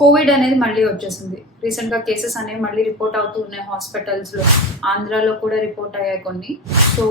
Covid అనేది మళ్ళీ వచ్చేసింది. రీసెంట్‌గా కేసెస్ అనేవి మళ్ళీ రిపోర్ట్ అవుతూ ఉన్నాయి హాస్పిటల్స్‌లో. ఆంధ్రాలో కూడా రిపోర్ట్ అయ్యాయి కొన్ని. సో,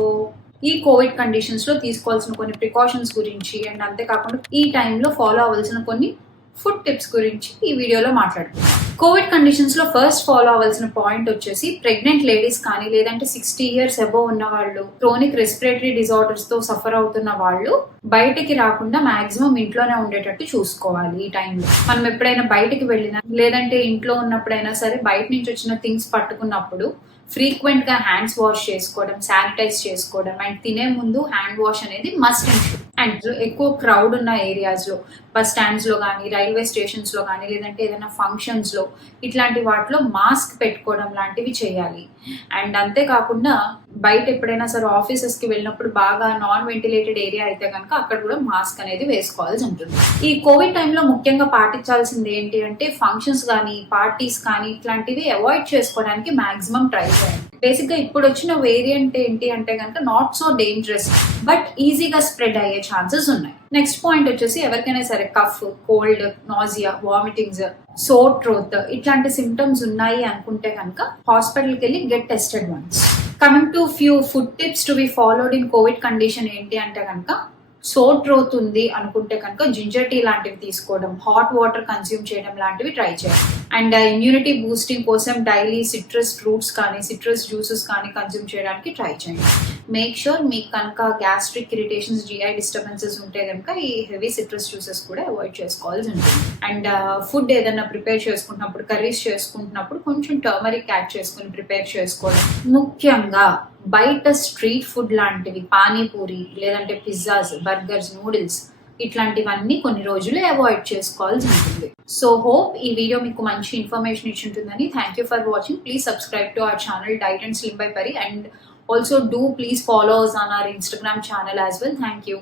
ఈ కోవిడ్ కండిషన్స్‌లో తీసుకోవాల్సిన కొన్ని ప్రికాషన్స్ గురించి అండ్ అంతేకాకుండా ఈ టైంలో ఫాలో అవ్వాల్సిన కొన్ని ఫుడ్ టిప్స్ గురించి ఈ వీడియోలో మాట్లాడుకుందాం. కోవిడ్ కండిషన్స్‌లో ఫస్ట్ ఫాలో అవ్వాల్సిన పాయింట్ వచ్చేసి ప్రెగ్నెంట్ లేడీస్ కానీ లేదంటే 60 ఇయర్స్ అబోవ్ ఉన్న వాళ్ళు, క్రోనిక్ రెస్పిరేటరీ డిజార్డర్స్‌తో సఫర్ అవుతున్న వాళ్ళు బయటికి రాకుండా మాక్సిమం ఇంట్లోనే ఉండేటట్టు చూసుకోవాలి. ఈ టైంలో మనం ఎప్పుడైనా బయటికి వెళ్ళినా లేదంటే ఇంట్లో ఉన్నప్పుడైనా సరే బయట నుంచి వచ్చిన థింగ్స్ పట్టుకున్నప్పుడు ఫ్రీక్వెంట్ గా హ్యాండ్స్ వాష్ చేసుకోవడం, శానిటైజ్ చేసుకోవడం అండ్ తినే ముందు హ్యాండ్ వాష్ అనేది మస్ట్ అండ్ ఎక్కువ క్రౌడ్ ఉన్న ఏరియాస్ లో, బస్ స్టాండ్స్ లో కానీ, రైల్వే స్టేషన్స్ లో కానీ, లేదంటే ఏదైనా ఫంక్షన్స్ లో ఇట్లాంటి వాటిలో మాస్క్ పెట్టుకోవడం లాంటివి చేయాలి. అండ్ అంతేకాకుండా బయట ఎప్పుడైనా సరే ఆఫీసెస్ కి వెళ్ళినప్పుడు బాగా నాన్ వెంటిలేటెడ్ ఏరియా అయితే కనుక అక్కడ కూడా మాస్క్ అనేది వేసుకోవాల్సి ఉంటుంది. ఈ కోవిడ్ టైంలో ముఖ్యంగా పాటించాల్సింది ఏంటి అంటే ఫంక్షన్స్ కానీ, పార్టీస్ కానీ ఇట్లాంటివి అవాయిడ్ చేసుకోవడానికి మాక్సిమం ట్రై చేయండి. బేసిక్ గా ఇప్పుడు వచ్చిన వేరియంట్ ఏంటి అంటే కనుక నాట్ సో డేంజరస్ బట్ ఈజీగా స్ప్రెడ్ అయ్యే ఛాన్సెస్ ఉన్నాయి. నెక్స్ట్ పాయింట్ వచ్చేసి ఎవరికైనా సరే cough, cold, nausea, vomitings, sore throat ఇట్లాంటి సిమ్టమ్స్ ఉన్నాయి అనుకుంటే కనుక హాస్పిటల్కి వెళ్ళి get tested once. Coming to few food tips to be followed in covid condition ఏంటి అంటే కనుక సోర్ థ్రోట్ ఉంది అనుకుంటే కనుక జింజర్ టీ లాంటివి తీసుకోవడం, హాట్ వాటర్ కన్స్యూమ్ చేయడం లాంటివి ట్రై చేయండి. అండ్ ఇమ్యూనిటీ బూస్టింగ్ కోసం డైలీ సిట్రస్ ఫ్రూట్స్ కానీ, సిట్రస్ జ్యూసెస్ కానీ కన్స్యూమ్ చేయడానికి ట్రై చేయండి. మేక్ షూర్ మీకు కనుక గ్యాస్ట్రిక్ ఇరిటేషన్స్, జిఐ డిస్టర్బెన్సెస్ ఉంటే కనుక ఈ హెవీ సిట్రస్ జ్యూసెస్ కూడా అవాయిడ్ చేసుకోవాల్సి ఉంటుంది. అండ్ ఫుడ్ ఏదైనా ప్రిపేర్ చేసుకుంటున్నప్పుడు, కర్రీస్ చేసుకుంటున్నప్పుడు కొంచెం టర్మరిక్ యాడ్ చేసుకుని ప్రిపేర్ చేసుకోవడం. ముఖ్యంగా బయట స్ట్రీట్ ఫుడ్ లాంటివి, పానీపూరి లేదంటే పిజ్జాస్, బర్గర్స్, నూడిల్స్ ఇట్లాంటివన్నీ కొన్ని రోజులు అవాయిడ్ చేసుకోవాల్సి ఉంటుంది. సో హోప్ ఈ వీడియో మీకు మంచి ఇన్ఫర్మేషన్ ఇచ్చి ఉంటుందని. Thank you for watching. Please subscribe to our channel diet and slim by పరి, and also do please follow us on our Instagram channel as well. Thank you.